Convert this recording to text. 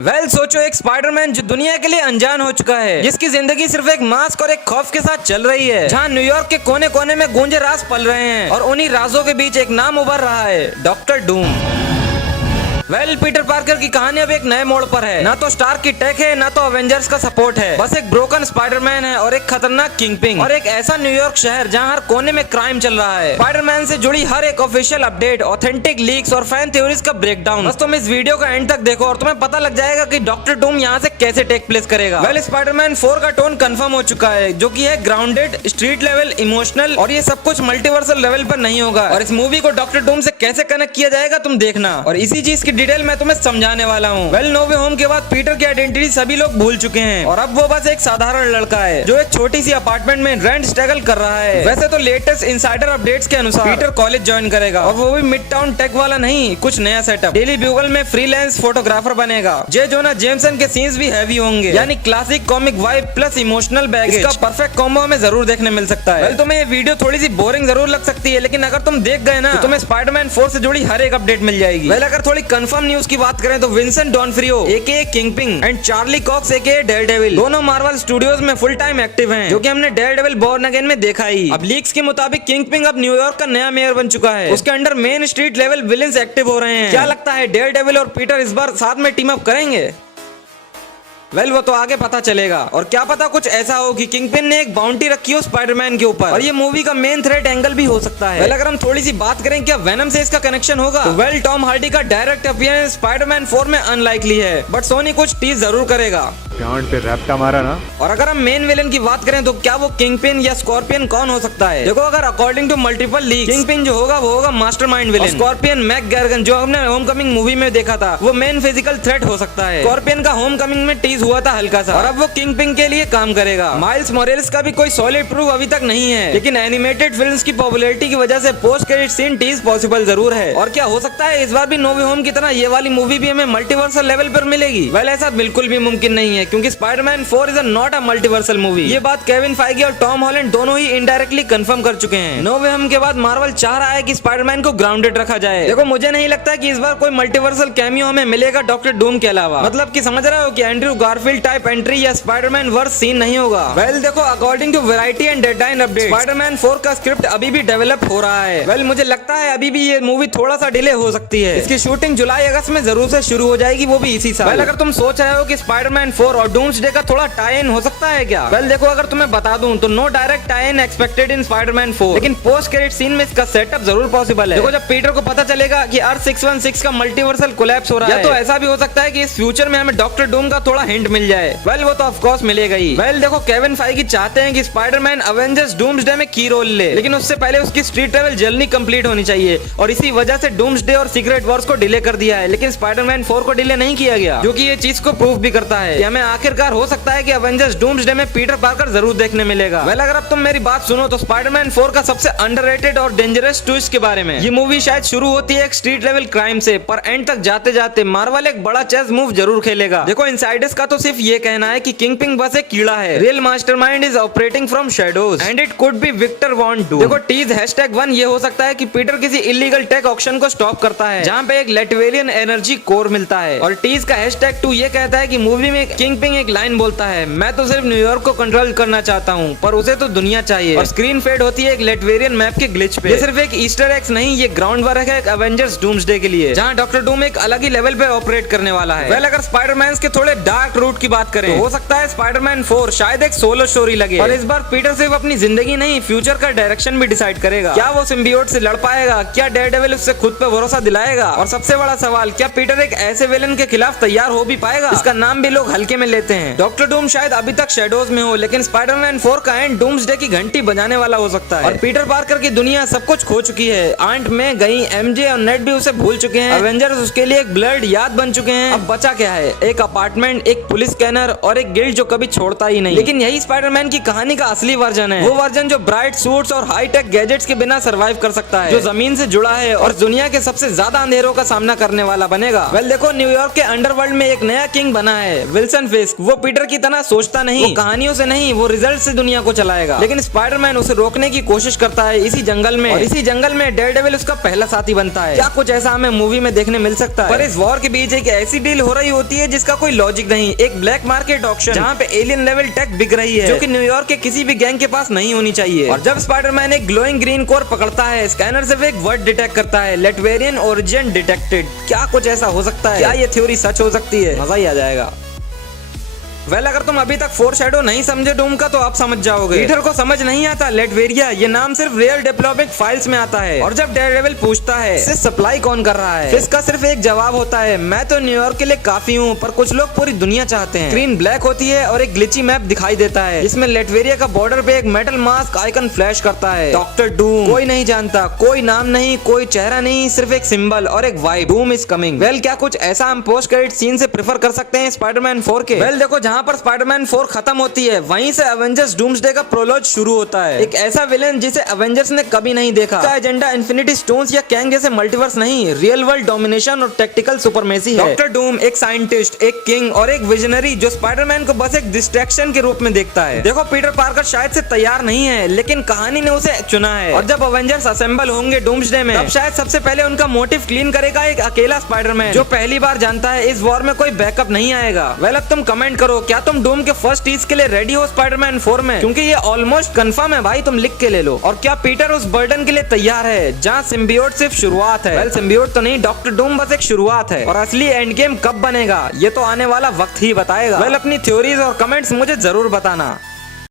सोचो एक स्पाइडरमैन जो दुनिया के लिए अनजान हो चुका है, जिसकी जिंदगी सिर्फ एक मास्क और एक खौफ के साथ चल रही है, जहां न्यूयॉर्क के कोने कोने में गूंजे राज पल रहे हैं और उन्हीं राजों के बीच एक नाम उभर रहा है, डॉक्टर डूम। पीटर पार्कर की कहानी अब एक नए मोड़ पर है। ना तो स्टार्क की टेक है, ना तो एवेंजर्स का सपोर्ट है, बस एक ब्रोकन स्पाइडरमैन है और एक खतरनाक किंगपिन और एक ऐसा न्यूयॉर्क शहर जहां हर कोने में क्राइम चल रहा है। स्पाइडरमैन से जुड़ी हर एक ऑफिशियल अपडेट, ऑथेंटिक लीक्स और फैन थ्योरीज का ब्रेकडाउन। बस तुम इस वीडियो का एंड तक देखो और तुम्हें पता लग जाएगा कि डॉक्टर डूम यहाँ से कैसे टेक प्लेस करेगा। स्पाइडरमैन 4 का टोन कंफर्म हो चुका है, जो कि है ग्राउंडेड, स्ट्रीट लेवल, इमोशनल, और ये सब कुछ मल्टीवर्सल लेवल पर नहीं होगा। और इस मूवी को डॉक्टर डूम से कैसे कनेक्ट किया जाएगा तुम देखना, और इसी चीज की डिटेल मैं तुम्हें समझाने वाला हूँ। नो वे होम के बाद पीटर की आइडेंटिटी सभी लोग भूल चुके हैं और अब वो बस एक साधारण लड़का है जो एक छोटी सी अपार्टमेंट में रेंट स्ट्रगल कर रहा है। वैसे तो लेटेस्ट इनसाइडर अपडेट्स के अनुसार पीटर कॉलेज ज्वाइन करेगा और वो भी मिड टाउन टेक वाला नहीं, कुछ नया सेटअप। डेली ब्यूगल में फ्रीलांस फोटोग्राफर बनेगा। जे जोना जेमसन के सीन्स भी हैवी होंगे, यानी classic comic vibe plus emotional baggage. इसका परफेक्ट कॉम्बो हमें जरूर देखने मिल सकता है। तुम्हें ये वीडियो थोड़ी सी बोरिंग जरूर लग सकती है, लेकिन अगर तुम देख गए ना तो तुम्हें स्पाइडरमैन 4 से जुड़ी हर एक अपडेट मिल जाएगी। अगर थोड़ी कंफर्म न्यूज की बात करें तो Vincent D'Onofrio aka Kingpin and Charlie Cox aka Daredevil दोनों मार्वल स्टूडियोज में फुल टाइम एक्टिव हैं, जो कि हमने डेयरडेविल बॉर्न अगेन में देखा ही। अब लीक्स के मुताबिक किंगपिन अब न्यूयॉर्क का नया मेयर बन चुका है। उसके under main street level villains active हो रहे हैं। क्या लगता है डेयरडेविल और पीटर इस बार साथ में टीम अप करेंगे? वो तो आगे पता चलेगा। और क्या पता कुछ ऐसा हो कि किंगपिन ने एक बाउंटी रखी हो स्पाइडरमैन के ऊपर और ये मूवी का मेन थ्रेट एंगल भी हो सकता है। अगर हम थोड़ी सी बात करें क्या वेनम से इसका कनेक्शन होगा, तो टॉम हार्डी का डायरेक्ट अपीयरेंस स्पाइडरमैन 4 में अनलाइकली है, बट सोनी कुछ टीज जरूर करेगा। पे रैप्टा मारा ना। और अगर हम मेन विलेन की बात करें तो क्या वो किंगपिन या स्कॉर्पियन कौन हो सकता है? देखो, अगर according to multiple leaks kingpin जो होगा वो होगा मास्टरमाइंड विलेन। स्कॉर्पियन मैकगार्गन जो हमने होमकमिंग मूवी में देखा था वो मेन फिजिकल थ्रेट हो सकता है। स्कॉर्पियन का होमकमिंग में टीज हुआ था हल्का सा, और अब वो किंगपिन के लिए काम करेगा। माइल्स मोरेल्स का भी कोई सॉलिड प्रूफ अभी तक नहीं है, लेकिन एनिमेटेड फिल्म्स की पॉपुलैरिटी की वजह से post credit scene teases possible जरूर है। और क्या हो सकता है इस बार भी नो वे होम की तरह ये वाली मूवी भी हमें मल्टीवर्सल लेवल पर मिलेगी? ऐसा बिल्कुल भी मुमकिन नहीं है, क्योंकि Spiderman 4 is not a multiversal movie. ये बात केविन फाइगी और टॉम हॉलैंड दोनों ही इनडायरेक्टली कंफर्म कर चुके हैं। नो वे होम के बाद मार्वल चाह रहा है कि स्पाइडरमैन को ग्राउंडेड रखा जाए। देखो, मुझे नहीं लगता कि इस बार कोई मल्टीवर्सल कैमियो हमें मिलेगा डॉक्टर डूम के अलावा। मतलब कि समझ रहे हो कि एंड्रयू गारफील्ड टाइप एंट्री या स्पाइडरमैन वर्स सीन नहीं होगा। देखो, according to Variety and Deadline update Spiderman 4 का स्क्रिप्ट अभी भी डेवलप हो रहा है। मुझे लगता है अभी भी ये मूवी थोड़ा सा डिले हो सकती है। इसकी शूटिंग जुलाई अगस्त में जरूर से शुरू हो जाएगी, वो भी इसी साल। अगर तुम सोच रहे हो कि स्पाइडरमैन 4 और डूम्सडे का थोड़ा टाई इन हो सकता है क्या? देखो, अगर तुम्हें बता दूं तो no direct tie in expected in Spiderman 4, लेकिन पोस्ट क्रेडिट सीन में इसका सेटअप जरूर पॉसिबल है। देखो, जब पीटर को पता चलेगा कि अर्थ 616 का मल्टीवर्सल कोलैप्स हो रहा है, तो ऐसा भी हो सकता है कि इस फ्यूचर में हमें डॉक्टर डूम का थोड़ा हिंट मिल जाए। वो तो ऑफ कोर्स मिलेगा ही। देखो, केविन फाइगी चाहते हैं कि स्पाइडरमैन अवेंजर्स डूम्सडे में की रोल ले, लेकिन उससे पहले उसकी स्ट्रीट लेवल जर्नी कंप्लीट होनी चाहिए, और इसी वजह से डूम्सडे और सीक्रेट वॉर्स को डिले कर दिया है, लेकिन स्पाइडरमैन 4 को डिले नहीं किया गया, जो कि ये चीज को प्रूफ भी करता है कि हमें आखिरकार हो सकता है कि अवेंजर्स डूम्सडे में पीटर पार्कर जरूर देखने मिलेगा। अगर अब तुम मेरी बात सुनो तो स्पाइडरमैन 4 का सबसे अंडररेटेड और डेंजरस ट्विस्ट के बारे में। ये मूवी शायद शुरू होती है एक स्ट्रीट लेवल क्राइम से, पर एंड तक जाते जाते मार्वल एक बड़ा चेस मूव जरूर खेलेगा। देखो, इनसाइडर्स का तो सिर्फ ये कहना है कि किंगपिन बस एक कीड़ा है, real mastermind is operating from shadows and it could be Victor Von Doom. देखो, टीज #1 ये हो सकता है कि पीटर किसी इलीगल टेक ऑक्शन को स्टॉप करता है जहाँ पे एक लेटवेरियन एनर्जी कोर मिलता है, और टीज का #2 ये कहता है कि मूवी में किंगपिन एक लाइन बोलता है, मैं तो सिर्फ न्यूयॉर्क को कंट्रोल करना चाहता हूँ, पर उसे तो दुनिया चाहिए। और स्क्रीन फेड होती है एक लेटवेरियन मैप के ग्लिच पे। ये सिर्फ एक ईस्टर एग्स नहीं, ये ग्राउंड वर्क है एक एवेंजर्स डूम्सडे के लिए, जहाँ डॉक्टर डूम एक अलग ही लेवल पे ऑपरेट करने वाला है। अगर स्पाइडरमैन के थोड़े डार्क रूट की बात करें तो हो सकता है स्पाइडरमैन 4 शायद एक सोलो स्टोरी लगे, और इस बार पीटर सिर्फ अपनी जिंदगी नहीं, फ्यूचर का डायरेक्शन भी डिसाइड करेगा। क्या वो सिम्बियोट से लड़ पाएगा? क्या डेयरडेविल उससे खुद पे भरोसा दिलाएगा? और सबसे बड़ा सवाल, क्या पीटर एक ऐसे विलेन के खिलाफ तैयार हो भी पाएगा? इसका नाम भी लोग हल्के में लेते हैं। डॉक्टर डूम शायद अभी तक शैडोज में हो, लेकिन स्पाइडरमैन 4 का एंड डूम्सडे की घंटी बजाने वाला हो सकता है। और पीटर पार्कर की दुनिया सब कुछ खो चुकी है। आंट में गई, एमजे और नेट भी उसे भूल चुके हैं, एवेंजर्स उसके लिए एक ब्लड याद बन चुके हैं। अब बचा क्या है? एक अपार्टमेंट, एक पुलिस स्कैनर और एक गिल्ड जो कभी छोड़ता ही नहीं। लेकिन यही स्पाइडरमैन की कहानी का असली वर्जन है, वो वर्जन जो ब्राइट सूट्स और हाई टेक गैजेट्स के बिना सरवाइव कर सकता है, जो जमीन से जुड़ा है और दुनिया के सबसे ज्यादा अंधेरों का सामना करने वाला बनेगा। देखो, न्यूयॉर्क के अंडरवर्ल्ड में एक नया किंग बना है, विल्सन फिस्क वो पीटर की तरह सोचता नहीं, वो कहानियों से नहीं, वो रिजल्ट से दुनिया को चलाएगा। लेकिन स्पाइडरमैन उसे रोकने की कोशिश करता है इसी जंगल में, और इसी जंगल में डेयरडेविल उसका पहला साथी बनता है। क्या कुछ ऐसा हमें मूवी में देखने मिल सकता है। पर इस वॉर के बीच एक ऐसी डील हो रही होती है जिसका कोई लॉजिक नहीं, एक ब्लैक मार्केट ऑक्शन जहाँ पे एलियन लेवल टेक बिक रही है, जो कि न्यूयॉर्क के किसी भी गैंग के पास नहीं होनी चाहिए। और जब स्पाइडरमैन एक ग्लोइंग ग्रीन कोर पकड़ता है, स्कैनर से वो एक वर्ड डिटेक्ट करता है, लेटवेरियन ओरिजिन डिटेक्टेड। क्या कुछ ऐसा हो सकता है? क्या ये थ्योरी सच हो सकती है? मजा ही आ जाएगा। अगर तुम अभी तक फोरशैडो नहीं समझे डूम का, तो आप समझ जाओगे। पीटर को समझ नहीं आता लेटवेरिया ये नाम सिर्फ रियल डिप्लोमेटिक फाइल्स में आता है। और जब डेयरडेविल पूछता है इसे सप्लाई कौन कर रहा है, इसका सिर्फ एक जवाब होता है, मैं तो न्यूयॉर्क के लिए काफी हूँ, पर कुछ लोग पूरी दुनिया चाहते हैं। स्क्रीन ब्लैक होती है और एक ग्लिची मैप दिखाई देता है जिसमें लेटवेरिया का बॉर्डर पे एक मेटल मास्क आइकन फ्लैश करता है, डॉक्टर डूम। कोई नहीं जानता, कोई नाम नहीं, कोई चेहरा नहीं, सिर्फ एक सिंबल और एक वाइब, डूम इज कमिंग। क्या कुछ ऐसा हम पोस्ट क्रेडिट सीन से प्रेफर कर सकते हैं स्पाइडरमैन 4 के? देखो, जहाँ पर स्पाइडरमैन 4 खत्म होती है वहीं से एवेंजर्स डूम्सडे का प्रोलॉग शुरू होता है। एक ऐसा विलेन जिसे एवेंजर्स ने कभी नहीं देखा। इसका एजेंडा इन्फिनिटी स्टोन्स या कैंग जैसे मल्टीवर्स नहीं, रियल वर्ल्ड डोमिनेशन और टैक्टिकल सुपरमेसी है। डॉक्टर डूम एक साइंटिस्ट, एक किंग और एक विजनरी जो स्पाइडरमैन को बस एक डिस्ट्रैक्शन के रूप में देखता है। देखो, पीटर पार्कर शायद से तैयार नहीं है, लेकिन कहानी ने उसे चुना है। और जब एवेंजर्स असेंबल होंगे डूम्सडे में, तब शायद सबसे पहले उनका मोटिव क्लीन करेगा एक अकेला स्पाइडरमैन, जो पहली बार जानता है इस वॉर में कोई बैकअप नहीं आएगा। अब तुम कमेंट करो, क्या तुम डूम के फर्स्ट टीज के लिए रेडी हो स्पाइडरमैन 4 में? क्योंकि ये ऑलमोस्ट कंफर्म है भाई, तुम लिख के ले लो। और क्या पीटर उस बर्डन के लिए तैयार है जहाँ सिम्बियोट सिर्फ शुरुआत है? सिम्बियोट तो नहीं, डॉक्टर डूम बस एक शुरुआत है। और असली एंड गेम कब बनेगा ये तो आने वाला वक्त ही बताएगा। अपनी थ्योरीज और कमेंट्स मुझे जरूर बताना।